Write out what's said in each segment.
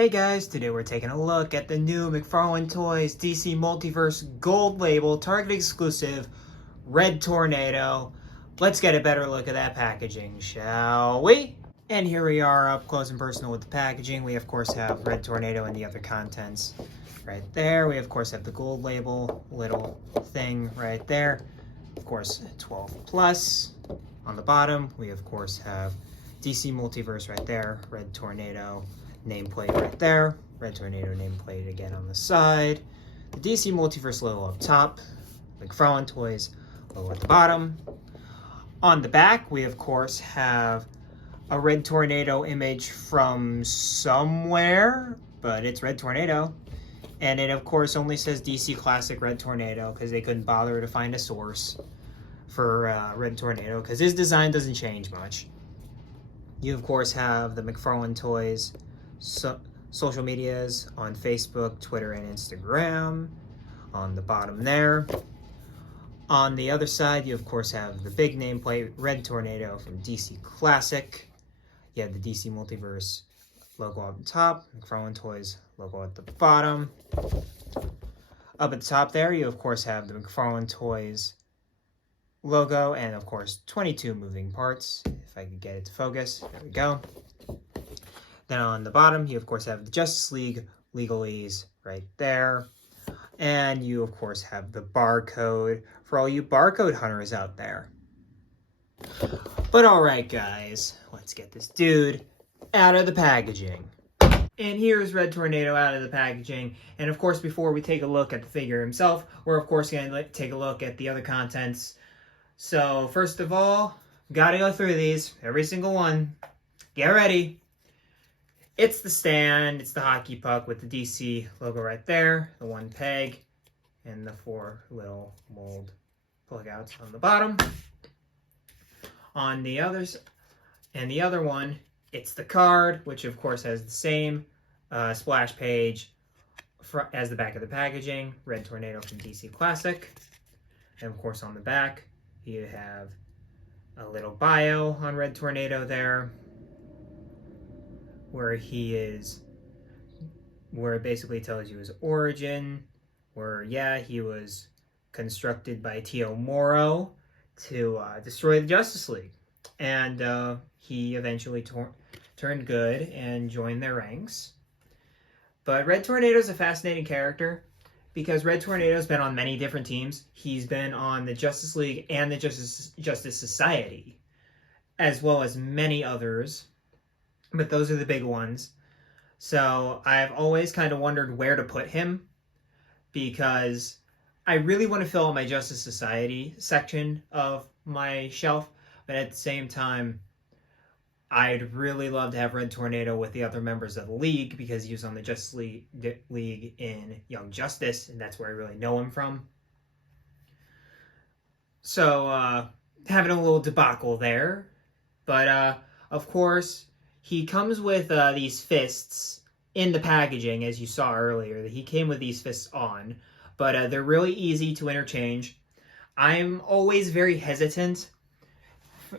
Hey guys, today we're taking a look at the new McFarlane Toys DC Multiverse Gold Label Target exclusive Red Tornado. Let's get a better look at that packaging, shall we? And here we are up close and personal with the packaging. We of course have Red Tornado and the other contents right there. We of course have the gold label, little thing right there. Of course 12 plus. On the bottom we of course have DC Multiverse right there, Red Tornado nameplate right there, Red Tornado nameplate again on the side, the DC Multiverse logo up top, McFarlane Toys logo at the bottom. On the back, we of course have a Red Tornado image from somewhere, but it's Red Tornado. And it of course only says DC Classic Red Tornado because they couldn't bother to find a source for Red Tornado because his design doesn't change much. You of course have the McFarlane Toys social medias on Facebook, Twitter, and Instagram on the bottom there. On the other side, you of course have the big nameplate, Red Tornado from DC Classic. You have the DC Multiverse logo up top, McFarlane Toys logo at the bottom. Up at the top there, you of course have the McFarlane Toys logo and of course 22 moving parts. If I could get it to focus, there we go. Then on the bottom, you of course have the Justice League legalese right there. And you of course have the barcode for all you barcode hunters out there. But alright guys, let's get this dude out of the packaging. And here's Red Tornado out of the packaging. And of course, before we take a look at the figure himself, we're of course going to take a look at the other contents. So first of all, gotta go through these, every single one. Get ready. It's the stand, it's the hockey puck with the DC logo right there, the one peg, and the 4 little mold plug outs on the bottom. On the others, and the other one, it's the card, which of course has the same splash page as the back of the packaging, Red Tornado from DC Classic. And of course on the back, you have a little bio on Red Tornado there, where it basically tells you his origin, where, yeah, he was constructed by Tio Moro to destroy the Justice League. And he eventually turned good and joined their ranks. But Red Tornado is a fascinating character because Red Tornado's been on many different teams. He's been on the Justice League and the Justice Society, as well as many others. But those are the big ones. So I've always kind of wondered where to put him because I really want to fill out my Justice Society section of my shelf. But at the same time, I'd really love to have Red Tornado with the other members of the League because he was on the Justice League in Young Justice, and that's where I really know him from. So having a little debacle there. But of course, he comes with these fists in the packaging, as you saw earlier. He came with these fists on, but they're really easy to interchange. I'm always very hesitant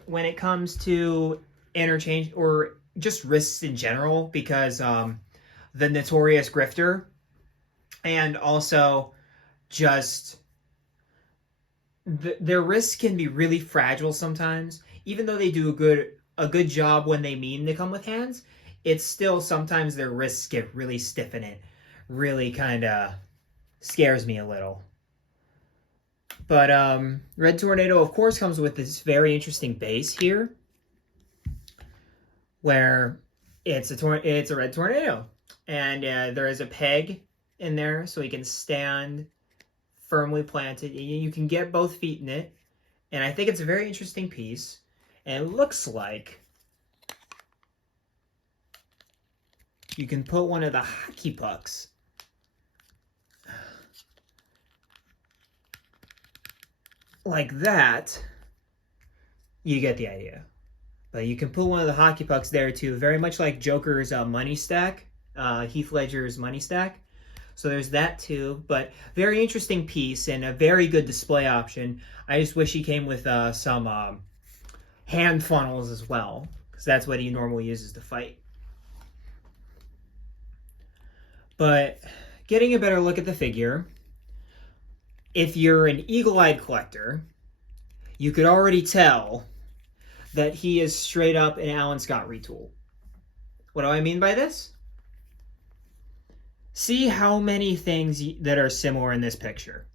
when it comes to interchange or just wrists in general because the Notorious Grifter and also just their wrists can be really fragile sometimes. Even though they do a good job when they mean to come with hands, it's still sometimes their wrists get really stiff and it really kind of scares me a little. But Red Tornado, of course, comes with this very interesting base here where it's a Red Tornado. And there is a peg in there so he can stand firmly planted. You can get both feet in it. And I think it's a very interesting piece. And it looks like you can put one of the hockey pucks like that. You get the idea. But you can put one of the hockey pucks there too, very much like Joker's money stack, Heath Ledger's money stack. So there's that too, but very interesting piece and a very good display option. I just wish he came with some hand funnels as well, because that's what he normally uses to fight. But getting a better look at the figure, if you're an eagle-eyed collector, you could already tell that he is straight up an Alan Scott retool. What do I mean by this? See how many things that are similar in this picture.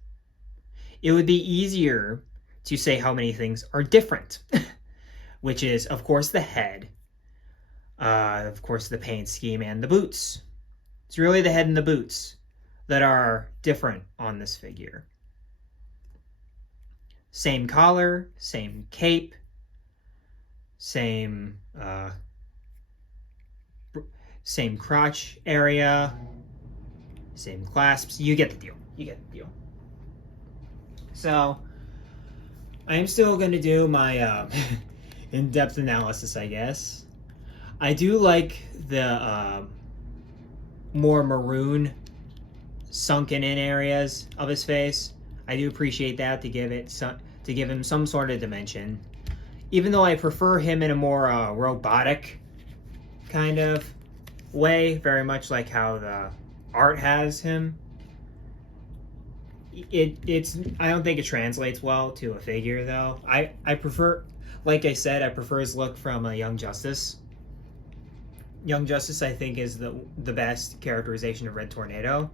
It would be easier to say how many things are different, which is, of course, the head, of course, the paint scheme, and the boots. It's really the head and the boots that are different on this figure. Same collar, same cape, same crotch area, same clasps. You get the deal. You get the deal. So, I am still going to do my in-depth analysis, I guess. I do like the more maroon sunken in areas of his face. I do appreciate that to give him some sort of dimension. Even though I prefer him in a more robotic kind of way, very much like how the art has him. I don't think it translates well to a figure though. I prefer, like I said, I prefer his look from Young Justice. Young Justice, I think, is the best characterization of Red Tornado.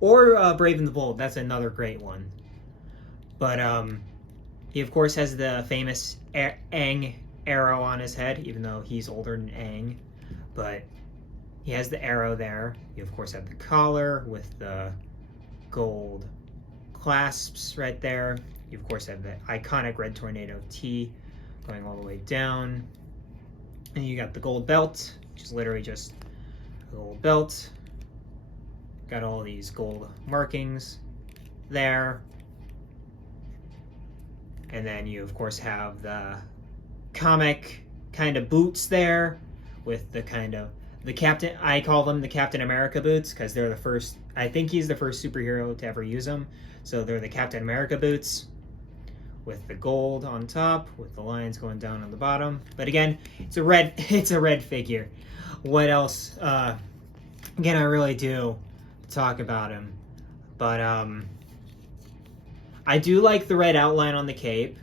Or Brave and the Bold, that's another great one. But he of course has the famous Aang arrow on his head, even though he's older than Aang. But he has the arrow there. You of course have the collar with the gold clasps right there. You of course have the iconic Red Tornado T going all the way down. And you got the gold belt, which is literally just a gold belt. Got all these gold markings there. And then you of course have the comic kind of boots there with the kind of the Captain, I call them the Captain America boots because they're the first, I think he's the first superhero to ever use them. So they're the Captain America boots with the gold on top, with the lines going down on the bottom. But again, it's a red figure. What else? Again, I really do talk about him. But I do like the red outline on the cape.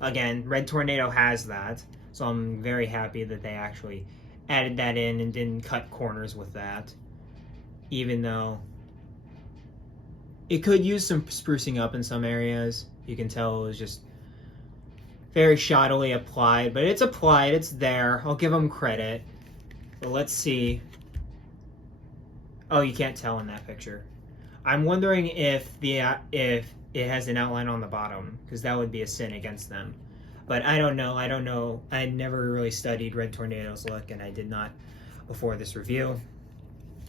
Again, Red Tornado has that. So I'm very happy that they actually added that in and didn't cut corners with that. Even though it could use some sprucing up in some areas. You can tell it was just very shoddily applied. But it's applied, it's there. I'll give them credit. But let's see. Oh, you can't tell in that picture. I'm wondering if it has an outline on the bottom, because that would be a sin against them. But I don't know. I never really studied Red Tornado's look, and I did not before this review.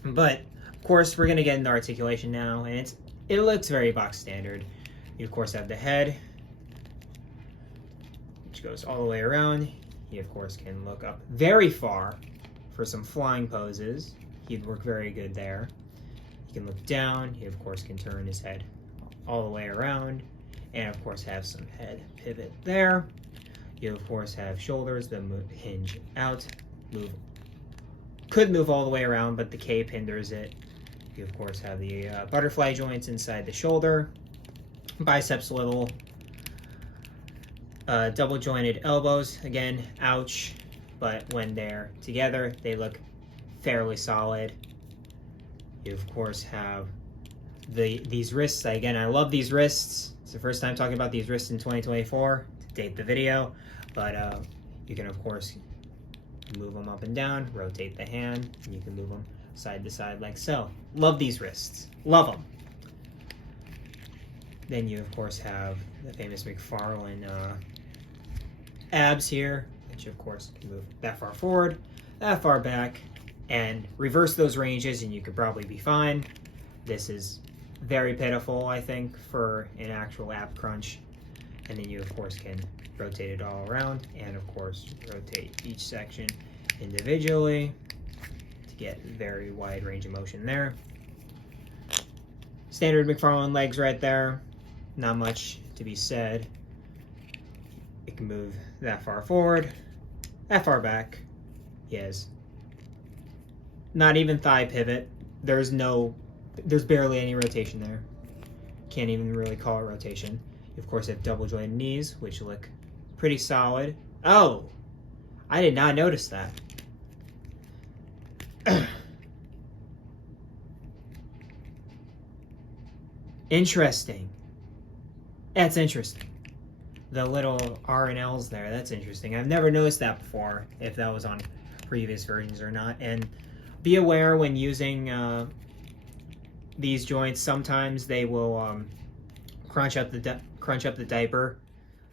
But of course, we're gonna get into articulation now, and it looks very box standard. You of course have the head, which goes all the way around. He of course can look up very far for some flying poses. He'd work very good there. He can look down. He of course can turn his head all the way around, and of course have some head pivot there. You of course have shoulders that hinge out, could move all the way around, but the cape hinders it. You of course have the butterfly joints inside the shoulder, biceps level, double jointed elbows. Again, ouch, but when they're together, they look fairly solid. You of course have these wrists. Again, I love these wrists. It's the first time talking about these wrists in 2024 to date the video, but you can of course move them up and down, rotate the hand, and you can move them side to side like so. Love these wrists. Love them. Then you of course have the famous McFarlane abs here, which of course can move that far forward, that far back, and reverse those ranges, and you could probably be fine. This is very pitiful, I think, for an actual ab crunch. And then you of course can rotate it all around, and of course rotate each section individually to get very wide range of motion there. Standard McFarlane legs right there. Not much to be said. It can move that far forward, that far back. He has not even thigh pivot. There's no There's barely any rotation there. Can't even really call it rotation. You, of course, have double jointed knees, which look pretty solid. Oh! I did not notice that. Interesting. That's interesting. The little R and L's there, that's interesting. I've never noticed that before, if that was on previous versions or not. And be aware when using these joints, sometimes they will crunch up the diaper.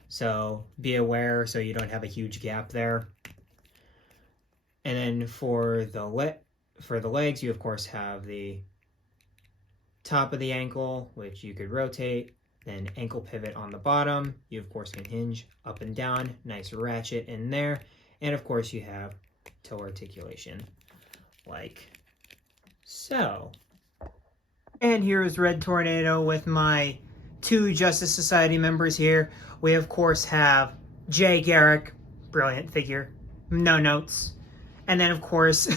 So be aware so you don't have a huge gap there. And then for the legs, you of course have the top of the ankle, which you could rotate, then ankle pivot on the bottom. You of course can hinge up and down, nice ratchet in there. And of course you have toe articulation, like so. And here is Red Tornado with my 2 Justice Society members here. We of course have Jay Garrick, brilliant figure, no notes. And then of course,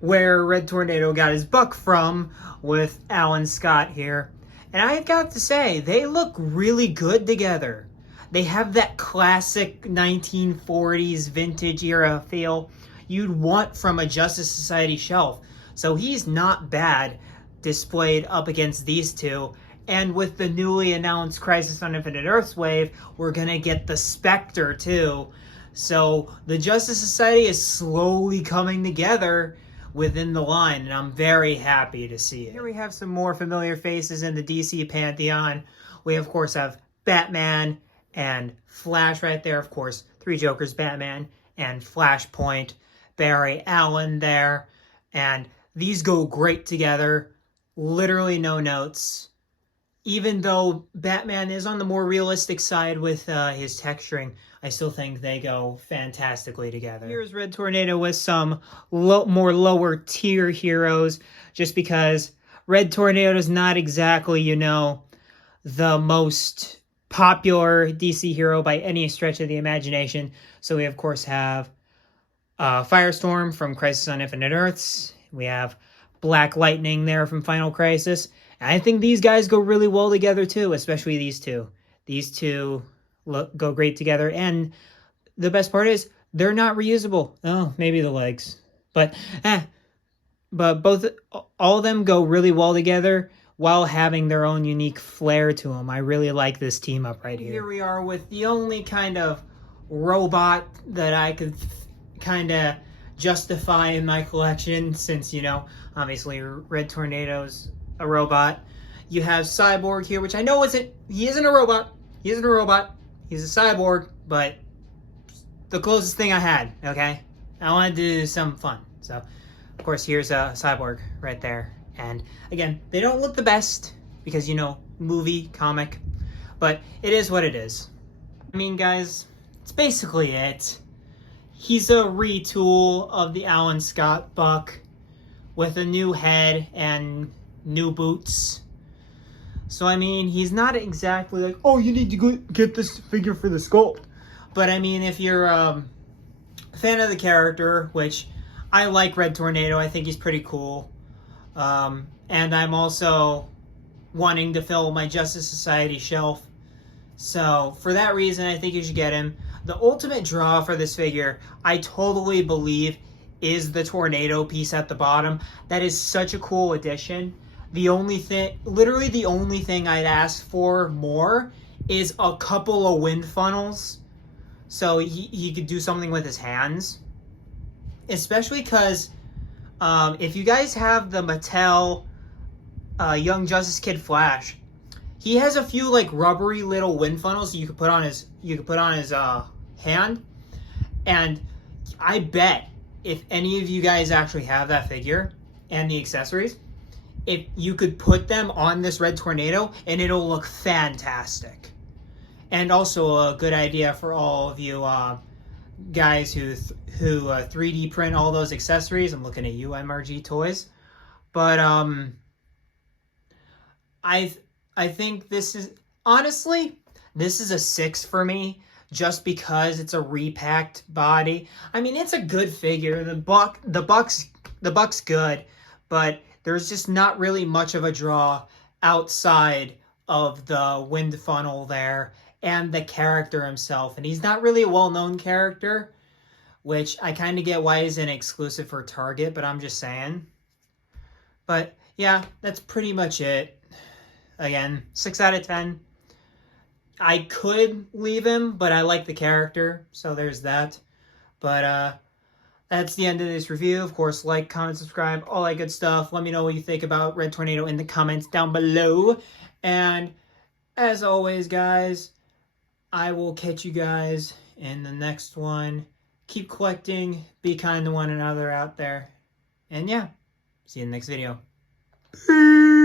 where Red Tornado got his buck from with Alan Scott here. And I've got to say, they look really good together. They have that classic 1940s vintage era feel you'd want from a Justice Society shelf. So he's not bad displayed up against these two. And with the newly announced Crisis on Infinite Earths wave, we're gonna get the Spectre too. So the Justice Society is slowly coming together within the line, and I'm very happy to see it. Here we have some more familiar faces in the DC Pantheon. We of course have Batman and Flash right there. Of course, 3 Jokers, Batman and Flashpoint, Barry Allen there. And these go great together. Literally no notes. Even though Batman is on the more realistic side with his texturing, I still think they go fantastically together. Here's Red Tornado with some more lower tier heroes, just because Red Tornado is not exactly, you know, the most popular DC hero by any stretch of the imagination. So we of course have Firestorm from Crisis on Infinite Earths. We have Black Lightning there from Final Crisis. And I think these guys go really well together too, especially these two. These two go great together. And the best part is they're not reusable. Oh, maybe the legs. But all of them go really well together while having their own unique flair to them. I really like this team up right here. Here we are with the only kind of robot that I could kind of justify in my collection, since, you know, obviously Red Tornado's a robot. You have Cyborg here, which I know he isn't a robot. He isn't a robot. He's a cyborg, but the closest thing I had, okay? I wanted to do something fun. So, of course, here's a Cyborg right there. And again, they don't look the best because, you know, movie, comic, but it is what it is. I mean, guys, it's basically it. He's a retool of the Alan Scott Buck with a new head and new boots. So, I mean, he's not exactly like, oh, you need to go get this figure for the sculpt. But, I mean, if you're a fan of the character, which I like Red Tornado, I think he's pretty cool. And I'm also wanting to fill my Justice Society shelf. So, for that reason, I think you should get him. The ultimate draw for this figure, I totally believe, is the tornado piece at the bottom. That is such a cool addition. Literally the only thing I'd ask for more is a couple of wind funnels, so he could do something with his hands. Especially because if you guys have the Mattel Young Justice Kid Flash, he has a few like rubbery little wind funnels you could put on his hand, and I bet if any of you guys actually have that figure and the accessories, if you could put them on this Red Tornado and it'll look fantastic. And also a good idea for all of you guys who 3D print all those accessories. I'm looking at you, MRG Toys. But I think this is, honestly, this is a 6 for me, just because it's a repacked body. I mean, it's a good figure. The Buck's good, but there's just not really much of a draw outside of the wind funnel there and the character himself. And he's not really a well-known character, which I kind of get why he's an exclusive for Target, but I'm just saying. But yeah, that's pretty much it. Again, 6 out of 10. I could leave him, but I like the character, so there's that. But that's the end of this review. Of course, like, comment, subscribe, all that good stuff. Let me know what you think about Red Tornado in the comments down below. And as always, guys, I will catch you guys in the next one. Keep collecting. Be kind to one another out there. And yeah, see you in the next video. Peace.